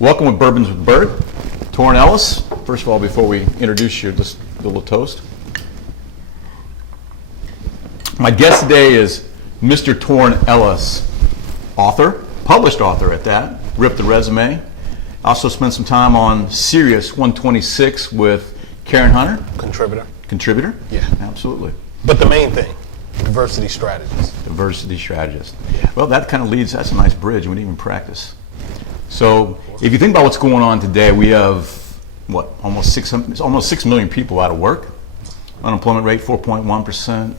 Welcome with Bourbons with Bert. Torin Ellis. First of all, before we introduce you, let's do a little toast. My guest today is Mr. Torin Ellis, author, published author at that, ripped the resume. Also spent some time on Sirius 126 with Karen Hunter. Contributor? Yeah. Absolutely. But the main thing, diversity strategist. Diversity strategist. Yeah. Well, that kind of leads, that's a nice bridge. We didn't even practice. So if you think about what's going on today, we have, what, almost 6 million people out of work. Unemployment rate, 4.1%.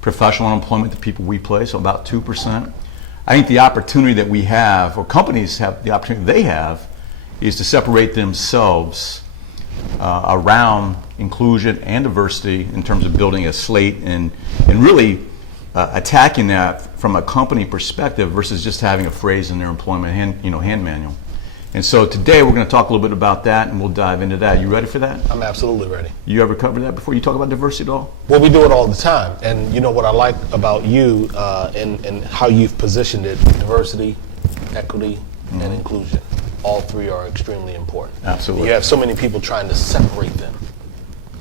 Professional unemployment, the people we play, so about 2%. I think the opportunity that we have, or companies have, the opportunity they have, is to separate themselves around inclusion and diversity in terms of building a slate and really attacking that from a company perspective versus just having a phrase in their employment hand manual. And so today we're going to talk a little bit about that, and we'll dive into that. You ready for that? I'm absolutely ready. You ever covered that before? You talk about diversity at all? Well, we do it all the time. And you know what I like about you and how you've positioned it, diversity, equity, and inclusion. All three are extremely important. Absolutely. You have so many people trying to separate them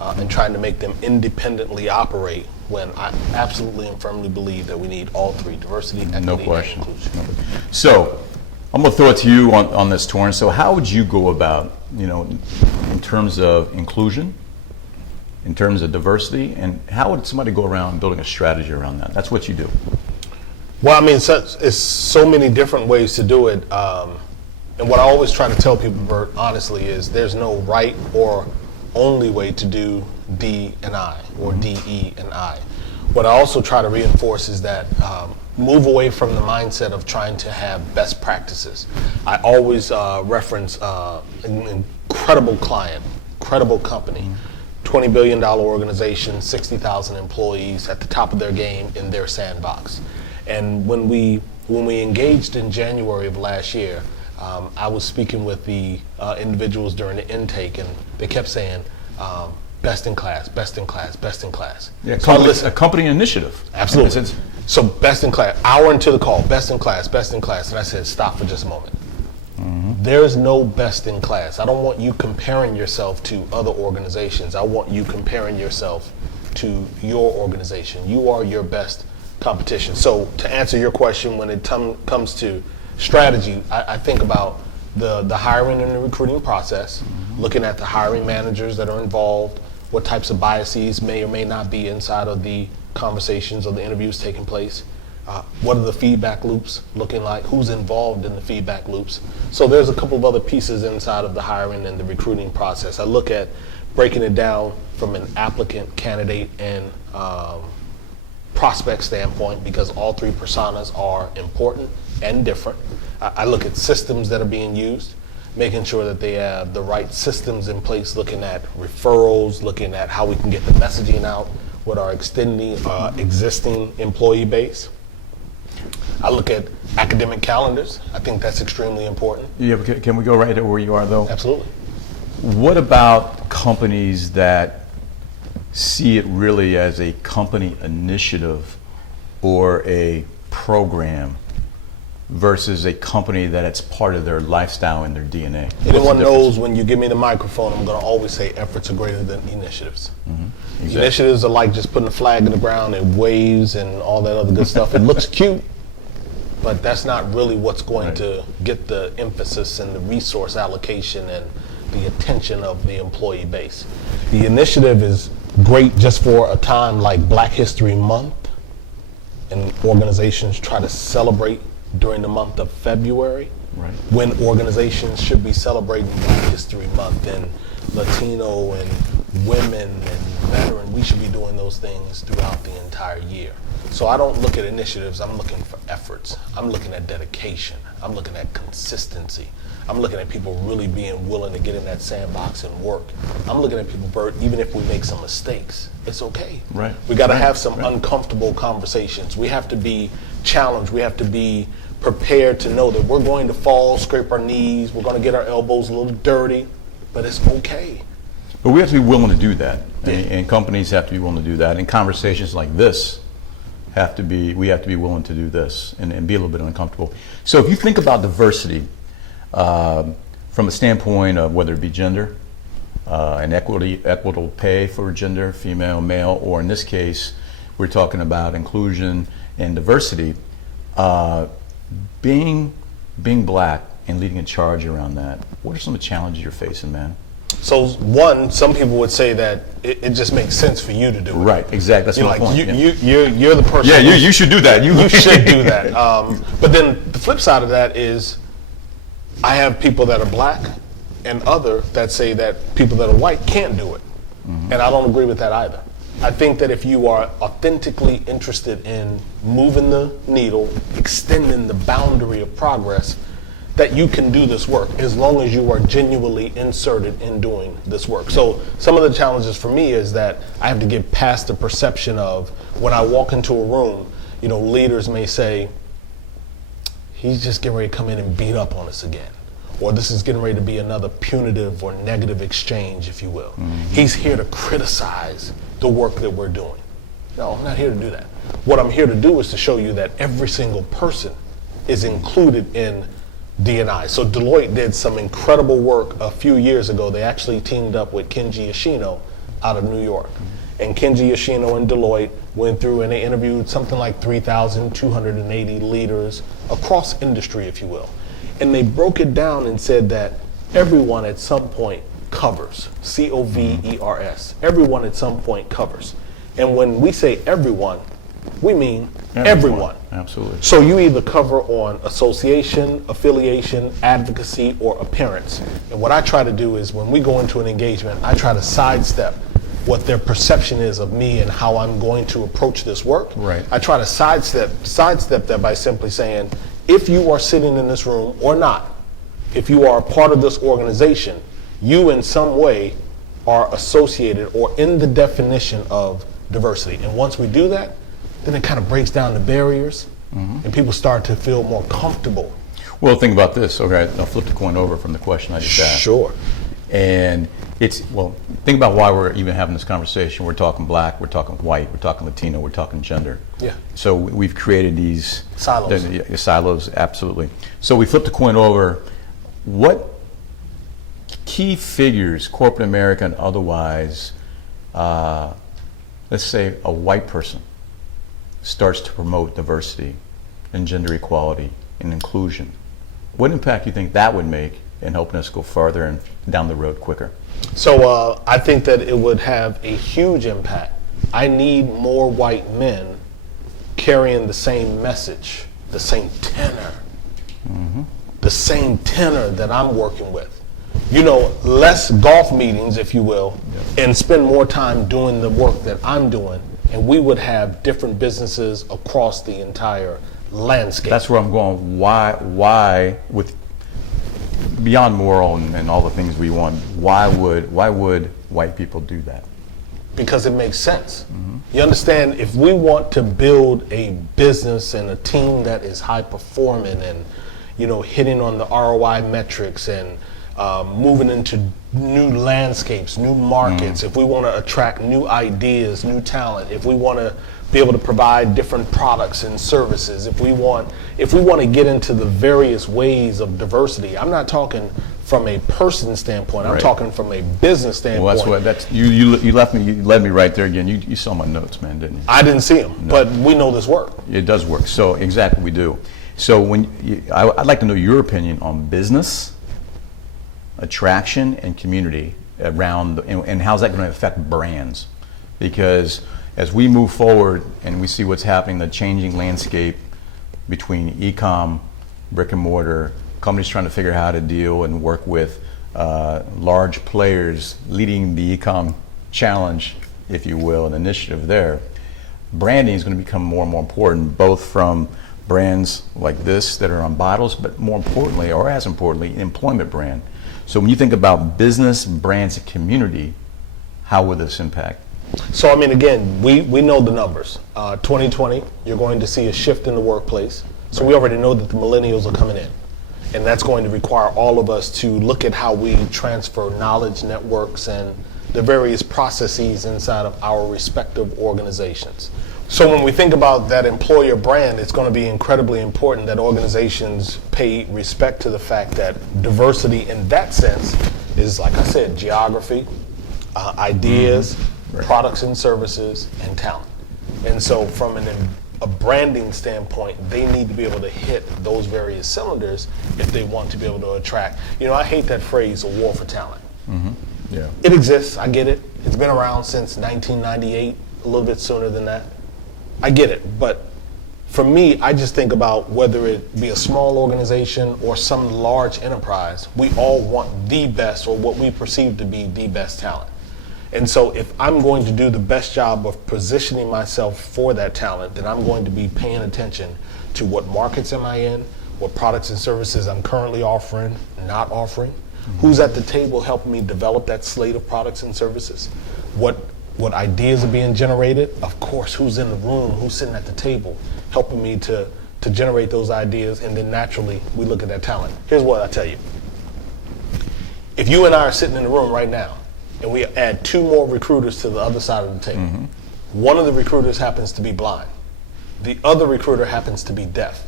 and trying to make them independently operate when I absolutely and firmly believe that we need all three, diversity, equity, No question. and inclusion. So I'm going to throw it to you on this, Torin. So how would you go about, in terms of inclusion, in terms of diversity, and how would somebody go around building a strategy around that? That's what you do. Well, I mean, it's so many different ways to do it. And what I always try to tell people, Bert, honestly, is there's no right or only way to do D and I, or D, E, and I. What I also try to reinforce is that move away from the mindset of trying to have best practices. I always reference an incredible client, incredible company, $20 billion organization, 60,000 employees at the top of their game in their sandbox. And when we engaged in January of last year, I was speaking with the individuals during the intake, and they kept saying, best in class, best in class, best in class. Yeah, so a company initiative. Absolutely. So best in class, hour into the call, best in class, best in class. And I said, stop for just a moment. There's no best in class. I don't want you comparing yourself to other organizations. I want you comparing yourself to your organization. You are your best competition. So to answer your question, when it comes to strategy, I think about the hiring and the recruiting process, looking at the hiring managers that are involved, what types of biases may or may not be inside of the conversations or the interviews taking place. What are the feedback loops looking like? Who's involved in the feedback loops? So there's a couple of other pieces inside of the hiring and the recruiting process. I look at breaking it down from an applicant, candidate, and prospect standpoint, because all three personas are important and different. I look at systems that are being used, making sure that they have the right systems in place, looking at referrals, looking at how we can get the messaging out with our existing employee base. I look at academic calendars. I think that's extremely important. Yeah, but can we go right to where you are, though? Absolutely. What about companies that see it really as a company initiative or a program versus a company that it's part of their lifestyle and their DNA? Anyone knows when you give me the microphone, I'm going to always say efforts are greater than initiatives. Exactly. Initiatives are like just putting a flag in the ground, it waves and all that other good stuff. It looks cute, but that's not really what's going to get the emphasis and the resource allocation and the attention of the employee base. The initiative is great just for a time like Black History Month, and organizations try to celebrate during the month of February, when organizations should be celebrating Black History Month and Latino and women and veteran. We should be doing those things throughout the entire year. So I don't look at initiatives, I'm looking for efforts. I'm looking at dedication. I'm looking at consistency. I'm looking at people really being willing to get in that sandbox and work. I'm looking at people, Bert, even if we make some mistakes, it's okay. We got to have some uncomfortable conversations. We have to be challenged. We have to be prepared to know that we're going to fall, scrape our knees, we're going to get our elbows a little dirty, but it's okay. But we have to be willing to do that, and companies have to be willing to do that, and conversations like this we have to be willing to do this and be a little bit uncomfortable. So if you think about diversity, from a standpoint of whether it be gender, and equitable pay for gender, female, male, or in this case, we're talking about inclusion and diversity, being black and leading a charge around that, what are some of the challenges you're facing, man? So one, some people would say that it just makes sense for you to do it. Right, exactly. That's my point. You're the person. Yeah, you should do that. You should do that. But then the flip side of that is, I have people that are black and other that say that people that are white can't do it. And I don't agree with that either. I think that if you are authentically interested in moving the needle, extending the boundary of progress, that you can do this work as long as you are genuinely inserted in doing this work. So some of the challenges for me is that I have to get past the perception of, when I walk into a room, leaders may say, he's just getting ready to come in and beat up on us again. Or this is getting ready to be another punitive or negative exchange, if you will. He's here to criticize the work that we're doing. No, I'm not here to do that. What I'm here to do is to show you that every single person is included in D&I. So Deloitte did some incredible work a few years ago. They actually teamed up with Kenji Yoshino out of New York. And Kenji Yoshino and Deloitte went through and they interviewed something like 3,280 leaders across industry, if you will. And they broke it down and said that everyone at some point covers, C-O-V-E-R-S. Everyone at some point covers. And when we say everyone, we mean everyone. Absolutely. So you either cover on association, affiliation, advocacy, or appearance. And what I try to do is, when we go into an engagement, I try to sidestep what their perception is of me and how I'm going to approach this work. Right. I try to sidestep that by simply saying, if you are sitting in this room or not, if you are a part of this organization, you in some way are associated or in the definition of diversity. And once we do that, then it kind of breaks down the barriers and people start to feel more comfortable. Well, think about this. Okay, I'll flip the coin over from the question I just asked. Sure. And think about why we're even having this conversation. We're talking black, we're talking white, we're talking Latino, we're talking gender. Yeah. So we've created these silos. Silos, absolutely. So we flip the coin over. What key figures, corporate America and otherwise, let's say a white person starts to promote diversity and gender equality and inclusion, what impact do you think that would make in helping us go farther and down the road quicker? So I think that it would have a huge impact. I need more white men carrying the same message, the same tenor, the same tenor that I'm working with. Less golf meetings, if you will, and spend more time doing the work that I'm doing, and we would have different businesses across the entire landscape. That's where I'm going. Why with beyond moral and all the things we want, why would white people do that? Because it makes sense. You understand, if we want to build a business and a team that is high performing and hitting on the ROI metrics and moving into new landscapes, new markets, if we want to attract new ideas, new talent, if we want to be able to provide different products and services, if we want to get into the various ways of diversity, I'm not talking from a person standpoint, I'm talking from a business standpoint. Well, you led me right there again. You saw my notes, man, didn't you? I didn't see them, but we know this work. It does work. So exactly, we do. So I'd like to know your opinion on business, attraction, and community around, and how's that going to affect brands? Because as we move forward and we see what's happening, the changing landscape between e-com, brick and mortar, companies trying to figure out how to deal and work with large players leading the e-com challenge, if you will, an initiative there, branding is going to become more and more important, both from brands like this that are on bottles, but more importantly, or as importantly, employment brand. So when you think about business, brands, and community, how will this impact? So I mean, again, we know the numbers. 2020, you're going to see a shift in the workplace. So we already know that the millennials are coming in. And that's going to require all of us to look at how we transfer knowledge networks and the various processes inside of our respective organizations. So when we think about that employer brand, it's going to be incredibly important that organizations pay respect to the fact that diversity in that sense is, like I said, geography, ideas, products and services, and talent. And so from a branding standpoint, they need to be able to hit those various cylinders if they want to be able to attract. You know, I hate that phrase, a war for talent. Yeah. It exists, I get it. It's been around since 1998, a little bit sooner than that. I get it, but for me, I just think about whether it be a small organization or some large enterprise, we all want the best, or what we perceive to be the best talent. And so if I'm going to do the best job of positioning myself for that talent, then I'm going to be paying attention to what markets am I in, what products and services I'm currently offering, not offering, who's at the table helping me develop that slate of products and services, what ideas are being generated, of course, who's in the room, who's sitting at the table, helping me to generate those ideas, and then naturally, we look at that talent. Here's what I tell you. If you and I are sitting in the room right now, and we add 2 more recruiters to the other side of the table, one of the recruiters happens to be blind, the other recruiter happens to be deaf.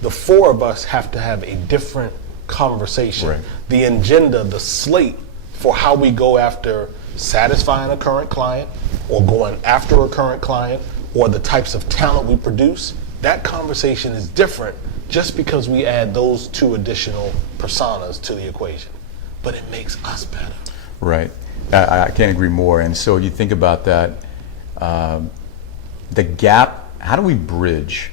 The 4 of us have to have a different conversation. Right. The agenda, the slate for how we go after satisfying a current client, or going after a current client, or the types of talent we produce, that conversation is different just because we add those 2 additional personas to the equation. But it makes us better. Right. I can't agree more. And so you think about that, the gap, how do we bridge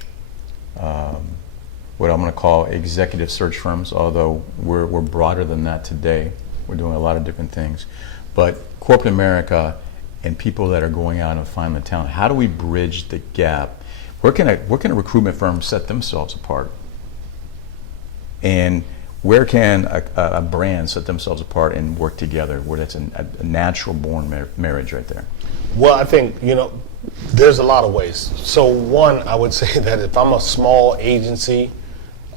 what I'm going to call executive search firms, although we're broader than that today. We're doing a lot of different things. But corporate America and people that are going out and finding the talent, how do we bridge the gap? Where can a recruitment firm set themselves apart? And where can a brand set themselves apart and work together, where that's a natural born marriage right there? Well, I think, there's a lot of ways. So one, I would say that if I'm a small agency,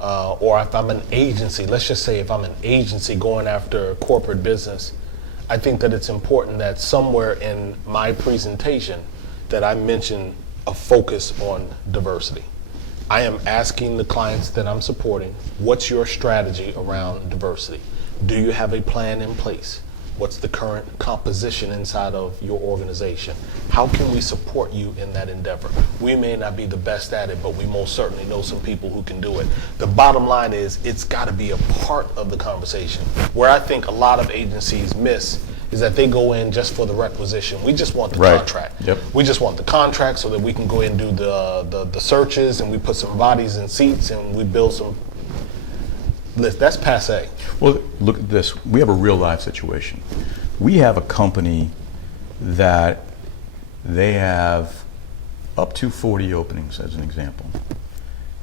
or if I'm an agency, let's just say if I'm an agency going after corporate business, I think that it's important that somewhere in my presentation that I mention a focus on diversity. I am asking the clients that I'm supporting, what's your strategy around diversity? Do you have a plan in place? What's the current composition inside of your organization? How can we support you in that endeavor? We may not be the best at it, but we most certainly know some people who can do it. The bottom line is, it's got to be a part of the conversation. Where I think a lot of agencies miss is that they go in just for the requisition. We just want the contract. Yep. We just want the contract so that we can go in and do the searches, and we put some bodies in seats, and we build some lists. That's passe. Well, look at this. We have a real life situation. We have a company that they have up to 40 openings, as an example.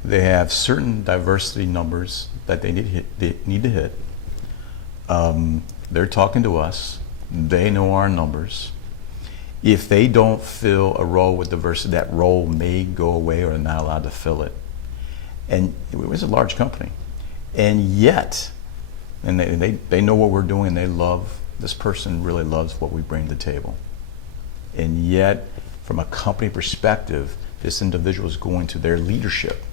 They have certain diversity numbers that they need to hit. They're talking to us. They know our numbers. If they don't fill a role with diversity, that role may go away, or they're not allowed to fill it. And it's a large company. And yet, and they know what we're doing, they love, this person really loves what we bring to the table. And yet, from a company perspective, this individual is going to their leadership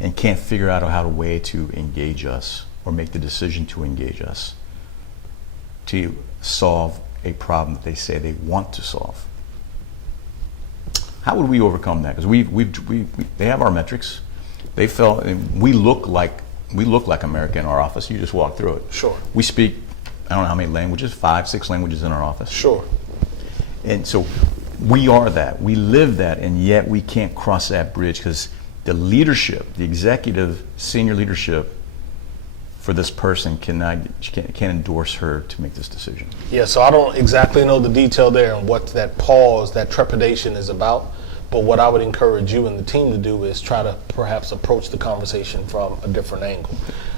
and can't figure out how to engage us, or make the decision to engage us to solve a problem that they say they want to solve. How would we overcome that? Because they have our metrics. They felt, and we look like America in our office. You just walk through it. Sure. We speak, I don't know how many languages, 5, 6 languages in our office. Sure. And so we are that, we live that, and yet we can't cross that bridge because the leadership, the executive senior leadership for this person can't endorse her to make this decision. Yeah, so I don't exactly know the detail there and what that pause, that trepidation is about. But what I would encourage you and the team to do is try to perhaps approach the conversation from a different angle.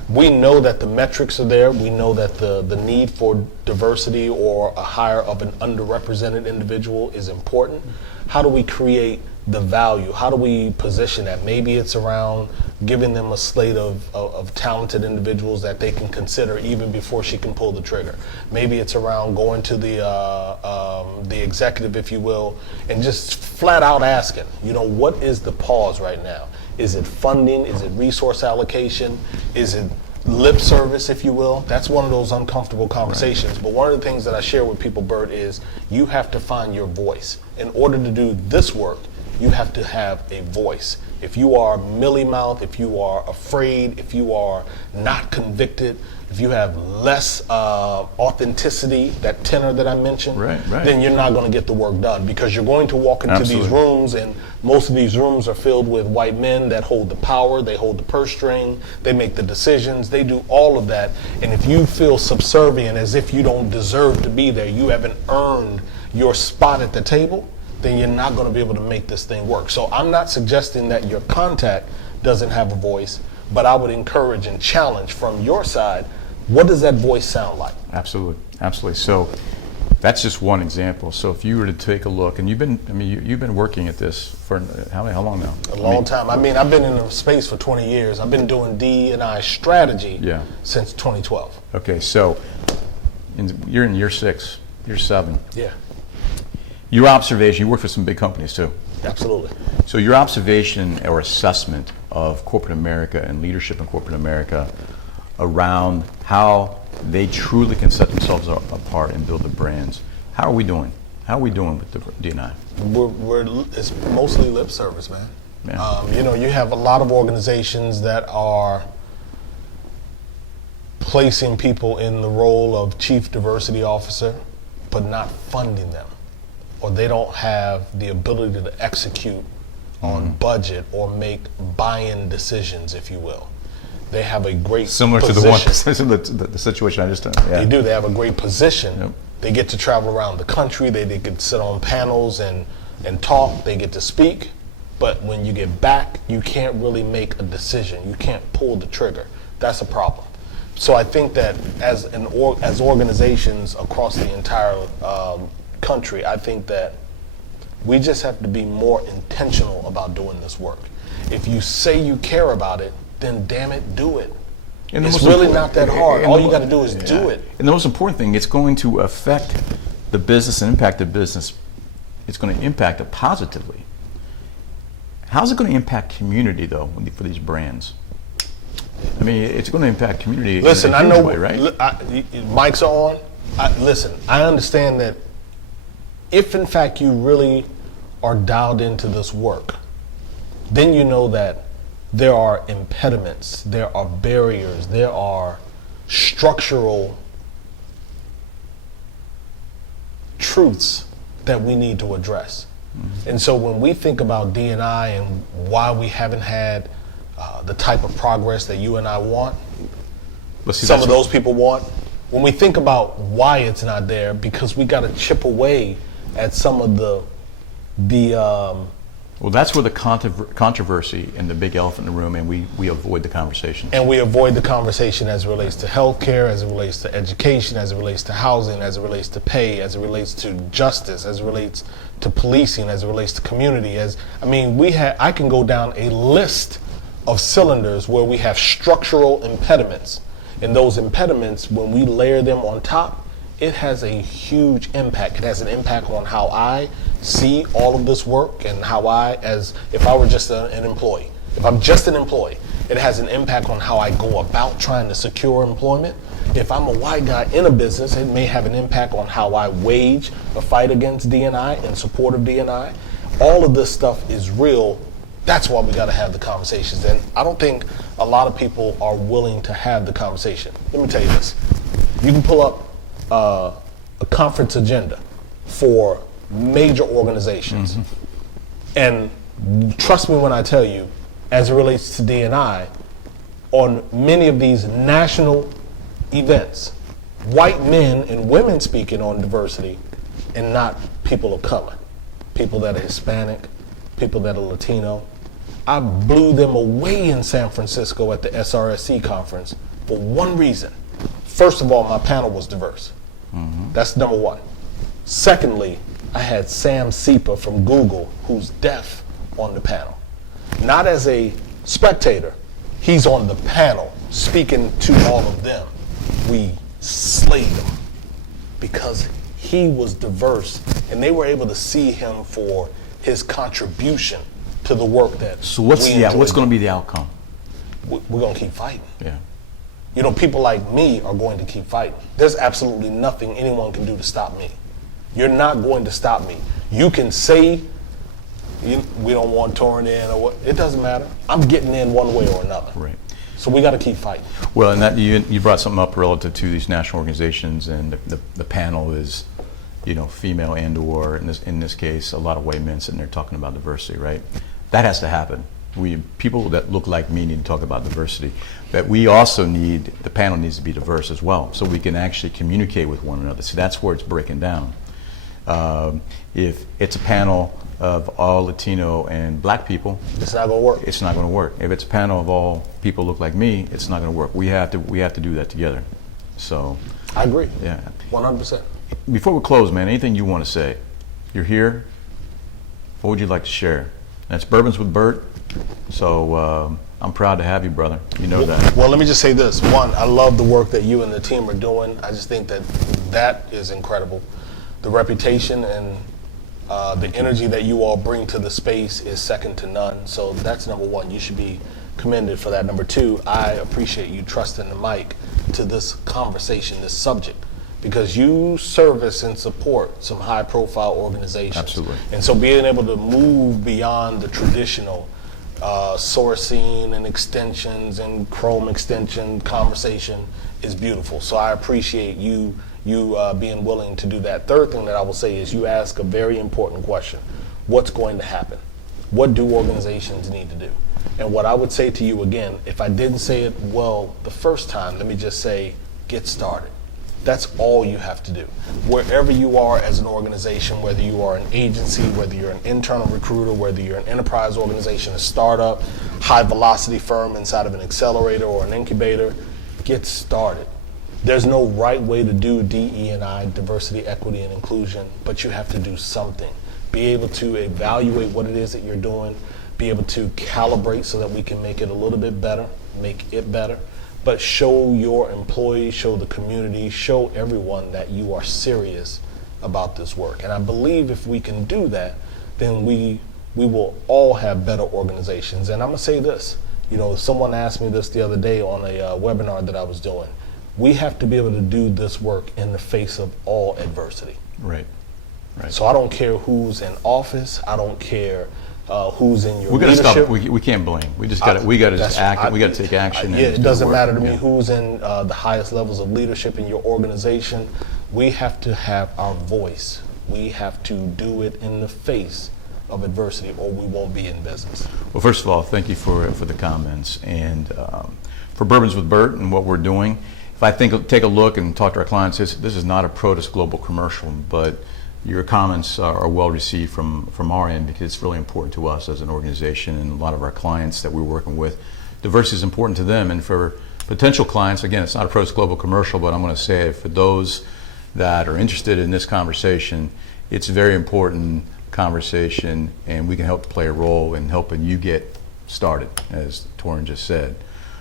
We know that the metrics are there. We know that the need for diversity or a hire of an underrepresented individual is important. How do we create the value? How do we position that? Maybe it's around giving them a slate of talented individuals that they can consider even before she can pull the trigger. Maybe it's around going to the executive, if you will, and just flat out asking, what is the pause right now? Is it funding? Is it resource allocation? Is it lip service, if you will? That's one of those uncomfortable conversations. Right. But one of the things that I share with people, Bert, is you have to find your voice. In order to do this work, you have to have a voice. If you are mealy-mouthed, if you are afraid, if you are not convicted, if you have less authenticity, that tenor that I mentioned, then you're not going to get the work done, because you're going to walk into these rooms, and most of these rooms are filled with white men that hold the power, they hold the purse string, they make the decisions, they do all of that. And if you feel subservient, as if you don't deserve to be there, you haven't earned your spot at the table, then you're not going to be able to make this thing work. So I'm not suggesting that your contact doesn't have a voice, but I would encourage and challenge from your side, what does that voice sound like? Absolutely, absolutely. So that's just one example. So if you were to take a look, and you've been working at this for how long now? A long time. I've been in the space for 20 years. I've been doing D&I strategy since 2012. Okay, so you're in year 6, year 7. Yeah. Your observation, you work for some big companies too. Absolutely. So your observation or assessment of corporate America and leadership in corporate America around how they truly can set themselves apart and build their brands. How are we doing? How are we doing with the D&I? It's mostly lip service, man. Yeah. You have a lot of organizations that are placing people in the role of chief diversity officer, but not funding them. Or they don't have the ability to execute on budget or make buy-in decisions, if you will. They have a great similar position. to the situation I just done. Yeah. They do. They have a great position. Yep. They get to travel around the country. They can sit on panels and talk. They get to speak. But when you get back, you can't really make a decision. You can't pull the trigger. That's a problem. So I think that as organizations across the entire country, I think that we just have to be more intentional about doing this work. If you say you care about it, then damn it, do it. And it's really not that hard. All you got to do is do it. And the most important thing, it's going to affect the business and impact the business. It's going to impact it positively. How's it going to impact community, though, for these brands? It's going to impact community. Listen, in a huge way, right? Mics are on. Listen, I understand that if in fact you really are dialed into this work, then you know that there are impediments, there are barriers, there are structural truths that we need to address. Mm-hmm. And so when we think about D&I and why we haven't had the type of progress that you and I want, some of those people want, when we think about why it's not there, because we got to chip away at some of the well, that's where the controversy and the big elephant in the room, and we avoid the conversation. And we avoid the conversation as it relates to healthcare, as it relates to education, as it relates to housing, as it relates to pay, as it relates to justice, as it relates to policing, as it relates to community. I can go down a list of cylinders where we have structural impediments. And those impediments, when we layer them on top, it has a huge impact. It has an impact on how I see all of this work and how if I were just an employee. If I'm just an employee, it has an impact on how I go about trying to secure employment. If I'm a white guy in a business, it may have an impact on how I wage a fight against D&I in support of D&I. All of this stuff is real. That's why we got to have the conversations. And I don't think a lot of people are willing to have the conversation. Let me tell you this. You can pull up a conference agenda for major organizations. Mm-hmm. And trust me when I tell you, as it relates to D&I, on many of these national events, white men and women speaking on diversity and not people of color, people that are Hispanic, people that are Latino. I blew them away in San Francisco at the SRSC conference for one reason. First of all, my panel was diverse. Mm-hmm. That's number one. Secondly, I had Sam Sepa from Google, who's deaf, on the panel. Not as a spectator, he's on the panel speaking to all of them. We slayed him because he was diverse and they were able to see him for his contribution to the work that So what's going to be the outcome? We're going to keep fighting. Yeah. You know, people like me are going to keep fighting. There's absolutely nothing anyone can do to stop me. You're not going to stop me. You can say we don't want Torin in or what. It doesn't matter. I'm getting in one way or another. Right. So we got to keep fighting. Well, and that you brought something up relative to these national organizations, and the panel is, female and or in this case a lot of white men sitting there talking about diversity, right? That has to happen. People that look like me need to talk about diversity, but we also the panel needs to be diverse as well, so we can actually communicate with one another. So that's where it's breaking down. If it's a panel of all Latino and black people, it's not going to work. It's not going to work. If it's a panel of all people look like me, it's not going to work. We have to do that together. So I agree. Yeah. 100%. Before we close, man, anything you want to say? You're here. What would you like to share? That's Bourbons with Bert. So I'm proud to have you, brother. You know that. Well, let me just say this. One, I love the work that you and the team are doing. I just think that is incredible. The reputation and the energy that you all bring to the space is second to none. So that's number one. You should be commended for that. Number two, I appreciate you trusting the mic to this conversation, this subject, because you service and support some high-profile organizations. Absolutely. And so being able to move beyond the traditional sourcing and extensions and Chrome extension conversation is beautiful. So I appreciate you being willing to do that. Third thing that I will say is you ask a very important question. What's going to happen? What do organizations need to do? And what I would say to you again, if I didn't say it well the first time, let me just say, get started. That's all you have to do. Wherever you are as an organization, whether you are an agency, whether you're an internal recruiter, whether you're an enterprise organization, a startup, high velocity firm inside of an accelerator or an incubator, get started. There's no right way to do DE&I, diversity, equity, and inclusion, but you have to do something. Be able to evaluate what it is that you're doing, be able to calibrate so that we can make it a little bit better, make it better, but show your employees, show the community, show everyone that you are serious about this work. And I believe if we can do that, then we will all have better organizations. And I'm gonna say this, someone asked me this the other day on a webinar that I was doing. We have to be able to do this work in the face of all adversity. Right. So I don't care who's in office, I don't care who's in your We're gonna leadership. stop. We can't blame. We just got to. We got to just act. We got to take action. Yeah, it doesn't matter to me who's in the highest levels of leadership in your organization. We have to have our voice. We have to do it in the face of adversity, or we won't be in business. Well, first of all, thank you for the comments, and for Bourbons with Bert and what we're doing. If I take a look and talk to our clients, this is not a Protis Global commercial, but your comments are well received from our end, because it's really important to us as an organization and a lot of our clients that we're working with. Diversity is important to them, and for potential clients, again, it's not a Protis Global commercial, but I'm going to say it for those that are interested in this conversation, it's a very important conversation, and we can help play a role in helping you get started, as Torin just said.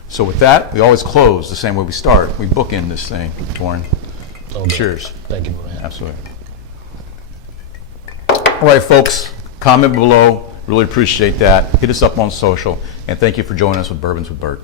So with that, we always close the same way we start. We bookend this thing, Torin. Cheers. Thank you, man. Absolutely. All right, folks, comment below. Really appreciate that. Hit us up on social, and thank you for joining us with Bourbons with Bert.